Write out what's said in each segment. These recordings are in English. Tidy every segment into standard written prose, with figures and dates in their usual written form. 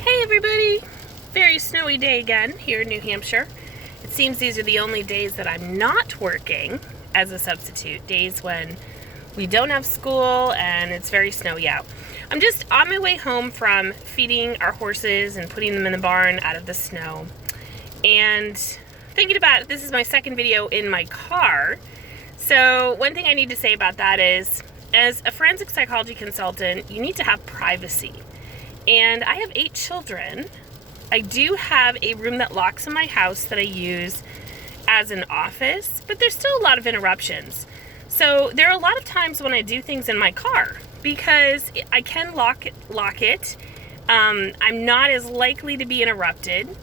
Hey everybody! Very snowy day again here in New Hampshire. It seems these are the only days that I'm not working as a substitute. Days when we don't have school and it's very snowy out. I'm just on my way home from feeding our horses and putting them in the barn out of the snow. And thinking about it, this is my second video in my car. So one thing I need to say about that is, as a forensic psychology consultant, you need to have privacy. And I have 8 children. I do have a room that locks in my house that I use as an office, but there's still a lot of interruptions. So there are a lot of times when I do things in my car because I can lock it. I'm not as likely to be interrupted,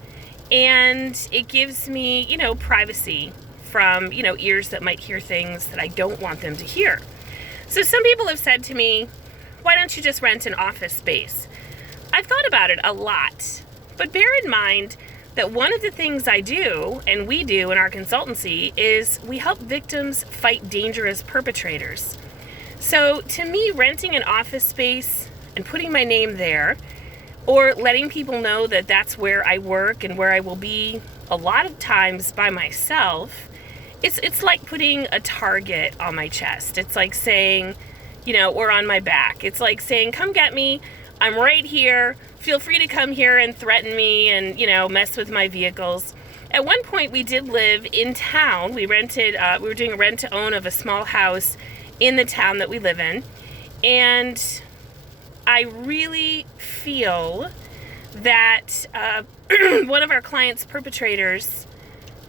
and it gives me, privacy from, ears that might hear things that I don't want them to hear. So some people have said to me, why don't you just rent an office space? I've thought about it a lot, but bear in mind that one of the things I do, and we do in our consultancy, is we help victims fight dangerous perpetrators. So to me, renting an office space and putting my name there, or letting people know that that's where I work and where I will be a lot of times by myself, it's like putting a target on my chest. It's like saying, or on my back. It's like saying, come get me. I'm right here. Feel free to come here and threaten me and, mess with my vehicles. At one point, we did live in town. We were doing a rent to own of a small house in the town that we live in. And I really feel that one of our clients' perpetrators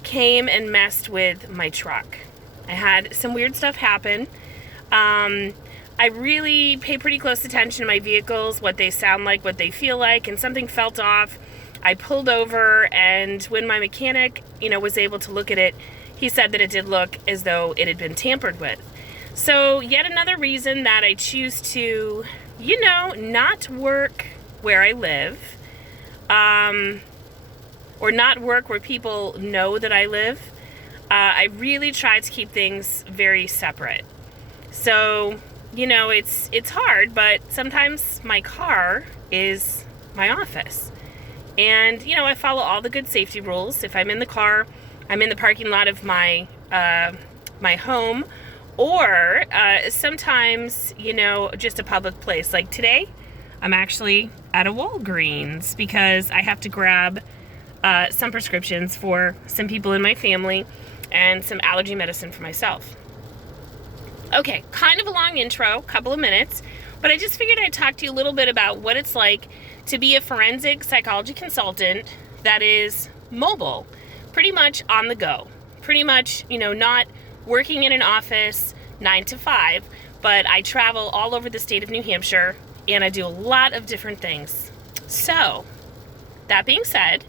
came and messed with my truck. I had some weird stuff happen. I really pay pretty close attention to my vehicles, what they sound like, what they feel like, and something felt off. I pulled over, and when my mechanic, was able to look at it, he said that it did look as though it had been tampered with. So yet another reason that I choose to, not work where I live, or not work where people know that I live. I really try to keep things very separate. So, it's hard, but sometimes my car is my office. And, I follow all the good safety rules. If I'm in the car, I'm in the parking lot of my home, or sometimes, just a public place. Like today, I'm actually at a Walgreens because I have to grab some prescriptions for some people in my family and some allergy medicine for myself. Okay, kind of a long intro, couple of minutes, but I just figured I'd talk to you a little bit about what it's like to be a forensic psychology consultant that is mobile, pretty much on the go, pretty much, not working in an office 9 to 5, but I travel all over the state of New Hampshire and I do a lot of different things. So, that being said,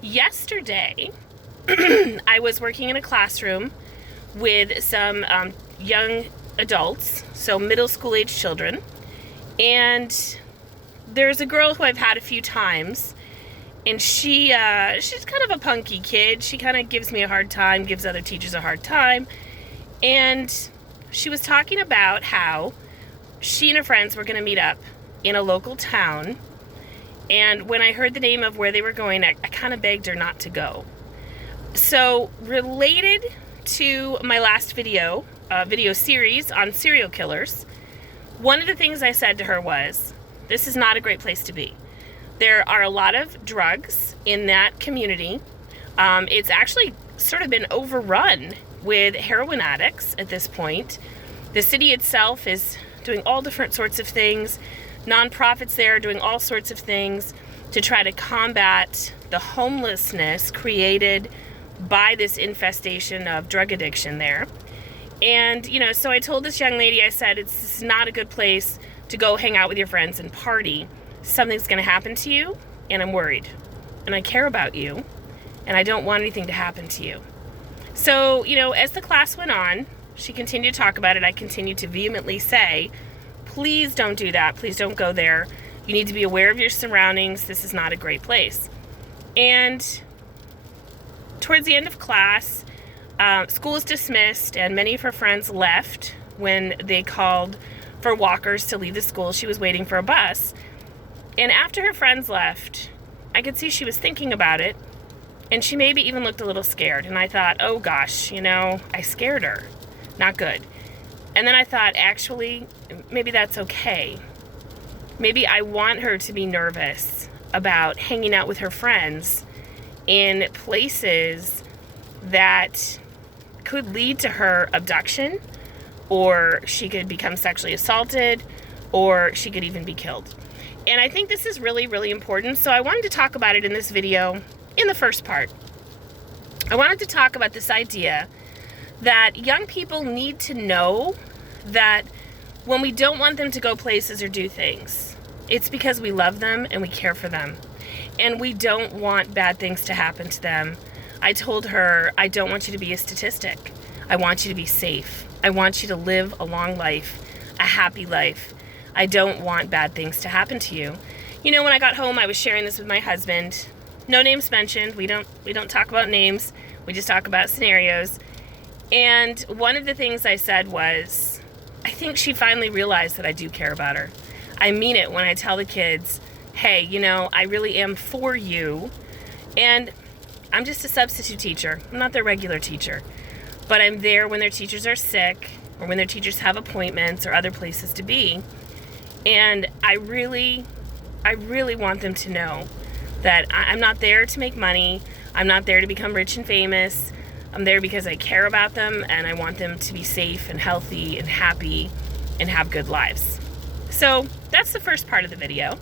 yesterday I was working in a classroom with some young adults, so middle school age children, and there's a girl who I've had a few times, and she's kind of a punky kid. She kind of gives me a hard time, gives other teachers a hard time, and she was talking about how she and her friends were going to meet up in a local town, and when I heard the name of where they were going, I kind of begged her not to go. So related to my last video series on serial killers, one of the things I said to her was, this is not a great place to be. There are a lot of drugs in that community. It's actually sort of been overrun with heroin addicts at this point. The city itself is doing all different sorts of things. Nonprofits there are doing all sorts of things to try to combat the homelessness created by this infestation of drug addiction there. And, so I told this young lady, I said, it's not a good place to go hang out with your friends and party. Something's going to happen to you, and I'm worried. And I care about you, and I don't want anything to happen to you. So, as the class went on, she continued to talk about it. I continued to vehemently say, please don't do that. Please don't go there. You need to be aware of your surroundings. This is not a great place. And towards the end of class, school was dismissed, and many of her friends left when they called for walkers to leave the school. She was waiting for a bus. And after her friends left, I could see she was thinking about it, and she maybe even looked a little scared. And I thought, oh gosh, I scared her. Not good. And then I thought, actually, maybe that's okay. Maybe I want her to be nervous about hanging out with her friends in places that could lead to her abduction, or she could become sexually assaulted, or she could even be killed. And I think this is really, really important. So I wanted to talk about it in this video in the first part. I wanted to talk about this idea that young people need to know that when we don't want them to go places or do things, it's because we love them and we care for them. And we don't want bad things to happen to them. I told her, I don't want you to be a statistic. I want you to be safe. I want you to live a long life, a happy life. I don't want bad things to happen to you. When I got home, I was sharing this with my husband. No names mentioned. We don't talk about names. We just talk about scenarios. And one of the things I said was, I think she finally realized that I do care about her. I mean it when I tell the kids, hey, I really am for you. And I'm just a substitute teacher. I'm not their regular teacher. But I'm there when their teachers are sick or when their teachers have appointments or other places to be. And I really want them to know that I'm not there to make money. I'm not there to become rich and famous. I'm there because I care about them and I want them to be safe and healthy and happy and have good lives. So that's the first part of the video.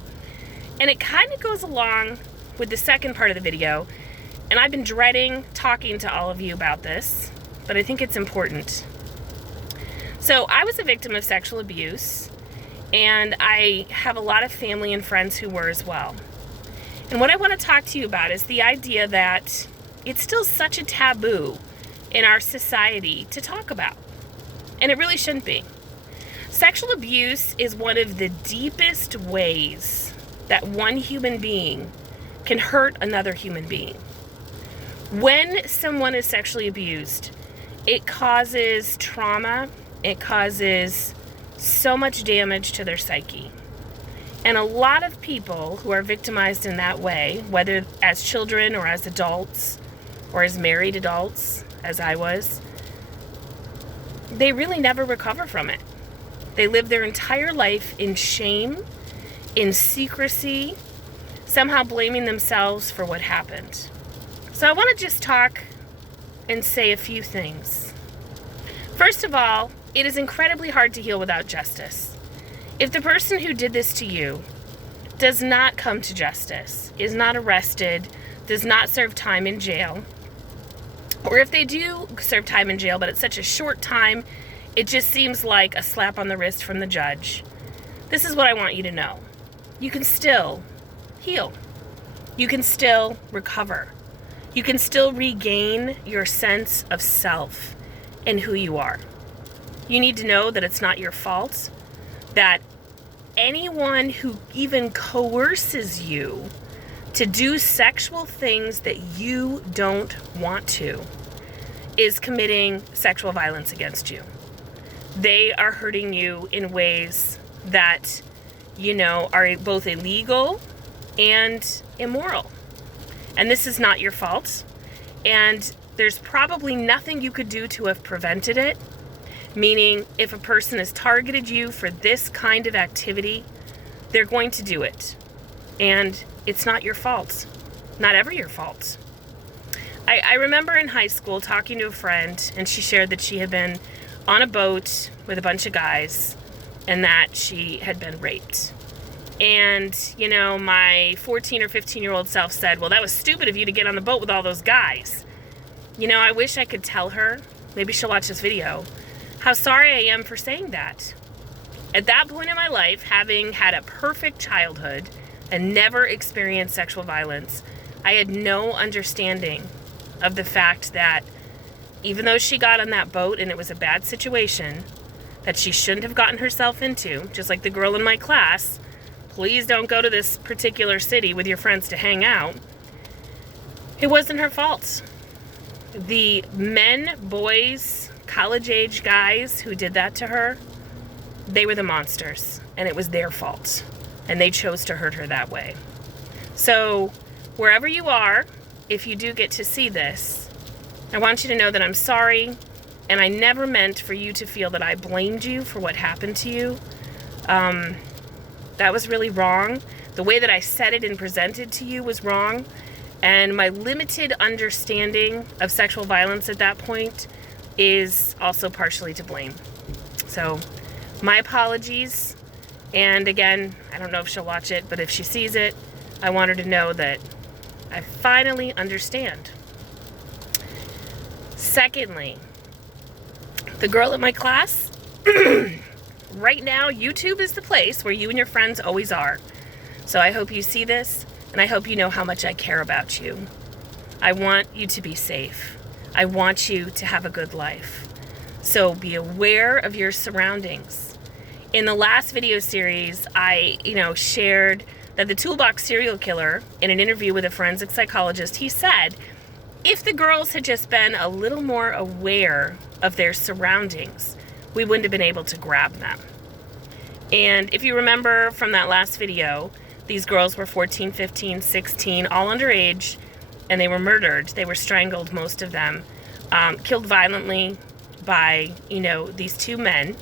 And it kind of goes along with the second part of the video. And I've been dreading talking to all of you about this, but I think it's important. So I was a victim of sexual abuse, and I have a lot of family and friends who were as well. And what I want to talk to you about is the idea that it's still such a taboo in our society to talk about. And it really shouldn't be. Sexual abuse is one of the deepest ways that one human being can hurt another human being. When someone is sexually abused, it causes trauma, it causes so much damage to their psyche. And a lot of people who are victimized in that way, whether as children or as adults or as married adults, as I was, they really never recover from it. They live their entire life in shame, in secrecy, somehow blaming themselves for what happened. So I want to just talk and say a few things. First of all, it is incredibly hard to heal without justice. If the person who did this to you does not come to justice, is not arrested, does not serve time in jail, or if they do serve time in jail, but it's such a short time, it just seems like a slap on the wrist from the judge, this is what I want you to know. You can still heal. You can still recover. You can still regain your sense of self and who you are. You need to know that it's not your fault, that anyone who even coerces you to do sexual things that you don't want to is committing sexual violence against you. They are hurting you in ways that, are both illegal and immoral. And this is not your fault. And there's probably nothing you could do to have prevented it. Meaning, if a person has targeted you for this kind of activity, they're going to do it. And it's not your fault. Not ever your fault. I remember in high school talking to a friend, and she shared that she had been on a boat with a bunch of guys and that she had been raped. And, my 14 or 15-year-old self said, well, that was stupid of you to get on the boat with all those guys. I wish I could tell her, maybe she'll watch this video, how sorry I am for saying that. At that point in my life, having had a perfect childhood and never experienced sexual violence, I had no understanding of the fact that even though she got on that boat and it was a bad situation that she shouldn't have gotten herself into, just like the girl in my class, please don't go to this particular city with your friends to hang out, it wasn't her fault. The men, boys, college-age guys who did that to her, they were the monsters, and it was their fault, and they chose to hurt her that way. So wherever you are, if you do get to see this, I want you to know that I'm sorry, and I never meant for you to feel that I blamed you for what happened to you. That was really wrong. The way that I said it and presented to you was wrong, and my limited understanding of sexual violence at that point is also partially to blame. So, my apologies. And again, I don't know if she'll watch it, but if she sees it, I want her to know that I finally understand. Secondly, the girl in my class, right now, YouTube is the place where you and your friends always are. So I hope you see this, and I hope you know how much I care about you. I want you to be safe. I want you to have a good life. So be aware of your surroundings. In the last video series, I, shared that the Toolbox serial killer, in an interview with a forensic psychologist, he said, if the girls had just been a little more aware of their surroundings, we wouldn't have been able to grab them. And if you remember from that last video, these girls were 14, 15, 16, all underage, and they were murdered. They were strangled, most of them, killed violently by, these two men.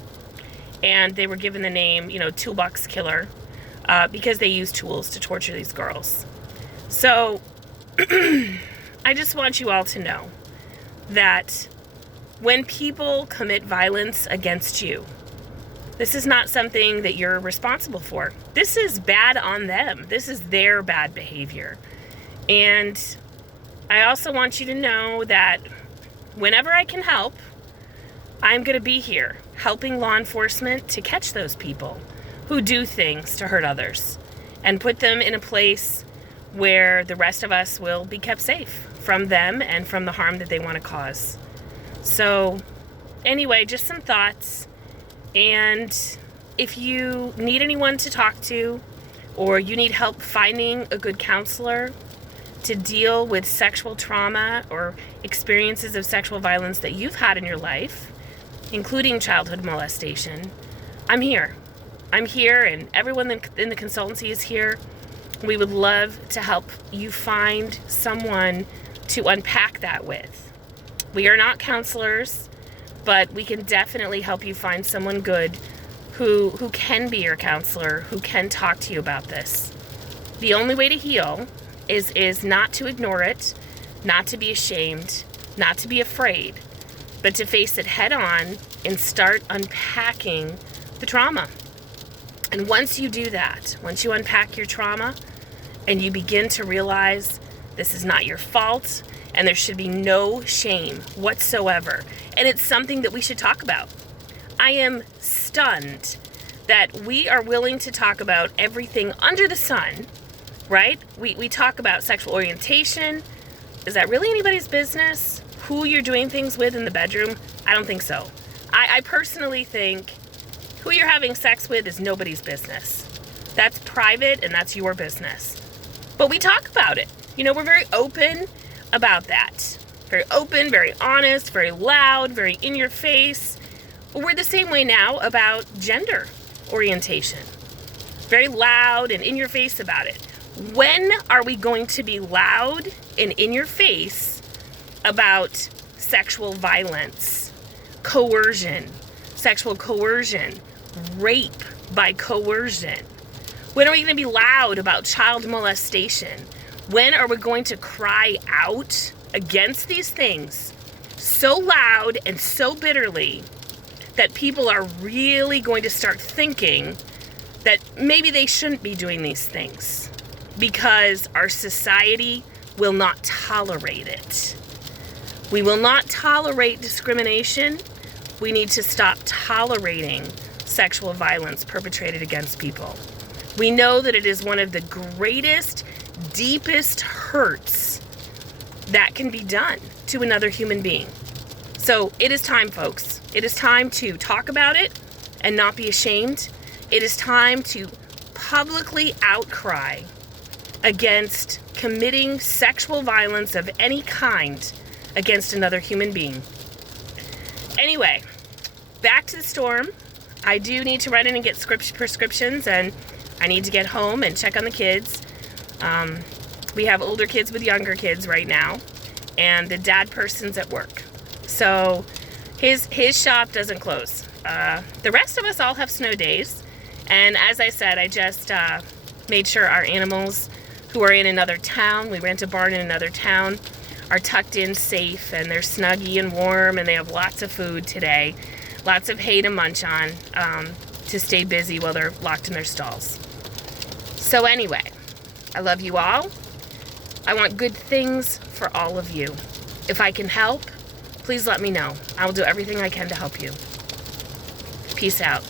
And they were given the name, Toolbox Killer, because they used tools to torture these girls. So, I just want you all to know that when people commit violence against you, this is not something that you're responsible for. This is bad on them. This is their bad behavior. And I also want you to know that whenever I can help, I'm going to be here helping law enforcement to catch those people who do things to hurt others and put them in a place where the rest of us will be kept safe from them and from the harm that they want to cause. So anyway, just some thoughts. And if you need anyone to talk to, or you need help finding a good counselor to deal with sexual trauma or experiences of sexual violence that you've had in your life, including childhood molestation, I'm here. I'm here, and everyone in the consultancy is here. We would love to help you find someone to unpack that with. We are not counselors, but we can definitely help you find someone good who can be your counselor, who can talk to you about this. The only way to heal is not to ignore it, not to be ashamed, not to be afraid, but to face it head on and start unpacking the trauma. And once you do that, once you unpack your trauma and you begin to realize this is not your fault and there should be no shame whatsoever, and it's something that we should talk about. I am stunned that we are willing to talk about everything under the sun, right? We talk about sexual orientation. Is that really anybody's business? Who you're doing things with in the bedroom? I don't think so. I personally think who you're having sex with is nobody's business. That's private and that's your business. But we talk about it. We're very open about that. Very open, very honest, very loud, very in your face. But we're the same way now about gender orientation. Very loud and in your face about it. When are we going to be loud and in your face about sexual violence, coercion, sexual coercion, rape by coercion? When are we going to be loud about child molestation? When are we going to cry out against these things so loud and so bitterly that people are really going to start thinking that maybe they shouldn't be doing these things because our society will not tolerate it? We will not tolerate discrimination. We need to stop tolerating sexual violence perpetrated against people. We know that it is one of the greatest, deepest hurts that can be done to another human being. So it is time, folks. It is time to talk about it and not be ashamed. It is time to publicly outcry against committing sexual violence of any kind against another human being. Anyway, back to the storm. I do need to run in and get prescriptions, and I need to get home and check on the kids. We have older kids with younger kids right now, and the dad person's at work. So his shop doesn't close. The rest of us all have snow days. And as I said, I just made sure our animals who are in another town, we rent a barn in another town, are tucked in safe, and they're snuggy and warm, and they have lots of food today. Lots of hay to munch on to stay busy while they're locked in their stalls. So anyway, I love you all. I want good things for all of you. If I can help, please let me know. I will do everything I can to help you. Peace out.